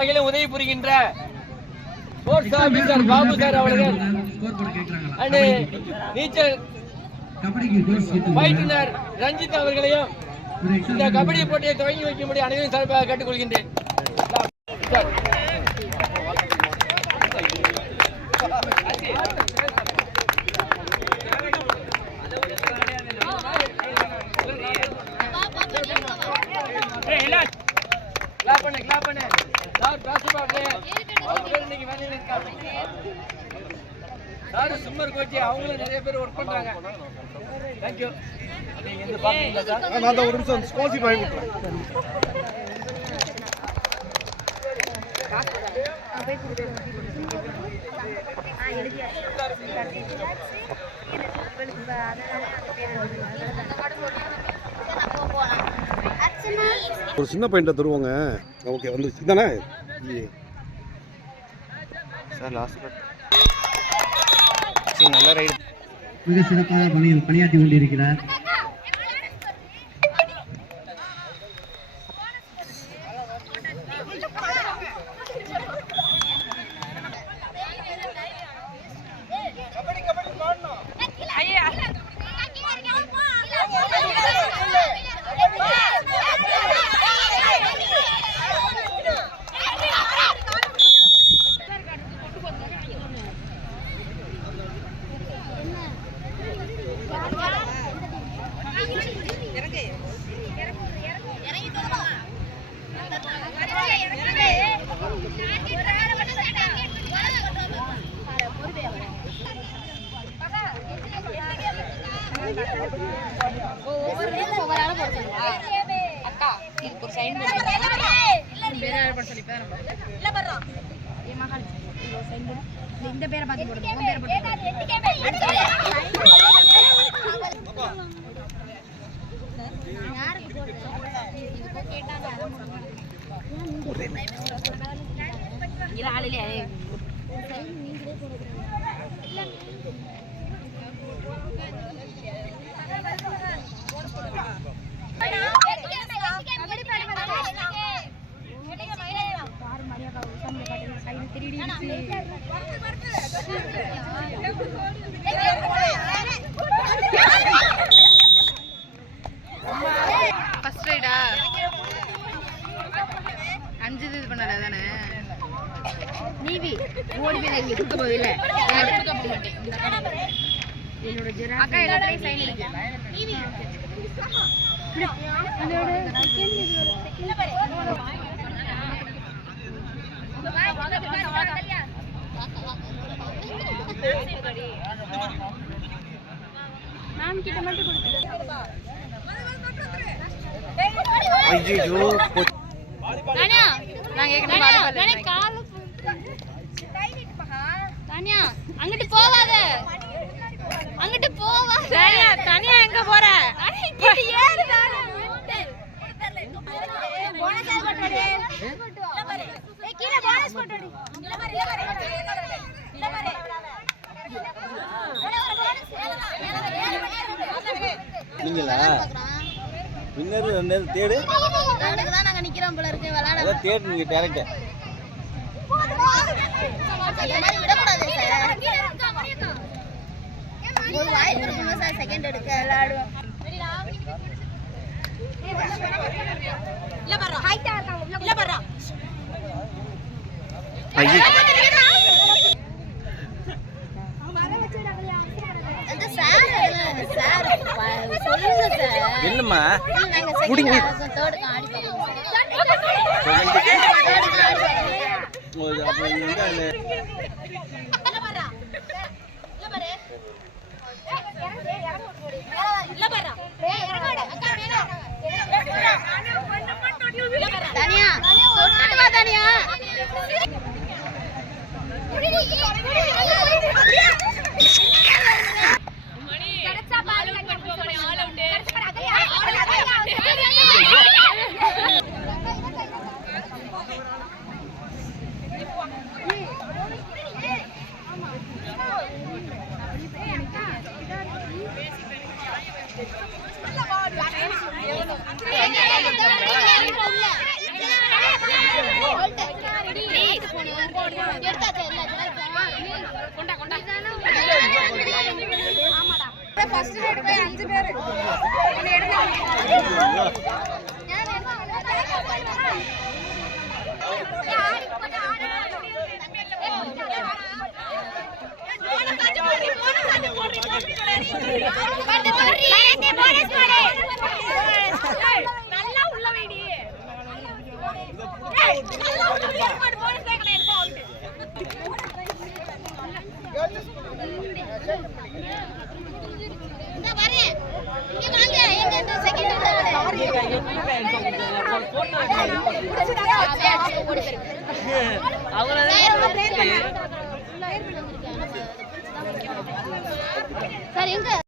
வகையிலும் உதவி புரிகின்ற ஸ்போர்ட்ஸ் ஆபீசர் பாபு சார் அவர்கள் அண்ட் நீச்சல் பயிற்றுனர் ரஞ்சித் அவர்களையும் இந்த கபடி போட்டியை துவங்கி வைக்கும்படி அனைவரும் சார்பாக கேட்டுக்கொள்கின்றேன். சும்மர் கோச்சி அவங்களும் நிறைய பேர் ஒர்க் பண்றாங்க. தேங்க்யூ. நான் ஒரு நிமிஷம் ஸ்காலர்ஷிப் வாங்கி கொடுத்துறேன். ஒரு சின்ன பையன்ட்ட தருவாங்க. ஓகே வந்துருச்சு தானே சார் லாஸ்ட் நல்ல ரைடு மிக சிறப்பாக பணியாற்றி கொண்டிருக்கிறார். இந்த பேரை பார்த்து போடுங்க. ஃபர்ஸ்ட் ரைடா 5 இது பண்ணல தானே நீவி ஓடி போய் இங்க குடுக்க போவில்ல குடுக்க மாட்டேன் என்னோட ஜெரா அக்கா எல்லாத்தையும் சைன் இருக்கு நீவி அதோட செகண்ட் இல்ல பாரு மேம் கிட்ட மட்டும் கொடுத்து ஐயோ தானியா நான் கேக்குறேன் தானே கால் தானியா அங்கிட்டு போவாத தானியா தானியா எங்க போற இங்க ஏறு போனஸ் போட்டுடே இல்ல பாரு ஏய் கீழ போனஸ் போட்டுடே இல்ல பாரு இல்ல பாரு நீங்களா வின்னர் ரெண்டு தேடு நாங்க தான் நாங்க நிக்கிறோம் போல இருக்கு விளையாட அத தேடு நீங்க டைரக்ட் எல்லாரும் விட கூடாது சார் ஒரு வாய்ப்பு இருக்கும் சார் செகண்ட் எடுக்க விளையாடுவோம் இல்ல பாரு ஹைட்டா இருக்காங்க இல்ல பாரு ஐயோ அந்த சார் சார் சொல்லுங்க சார் என்னம்மா நாங்க செகண்ட் தேர்ட் ஆடி தனியா தொட்டுட்டு வா தனியா கரெக்ட்டா பால் கட் பண்ணி ஆல் அவுட் எடுத்தாச்சு இல்ல கொண்டா கொண்டா ஆமாடா ஃபர்ஸ்ட் ரேட் போய் 5 பேர் நீ எடுங்க நல்லா உள்ள வைடி சார் எங்க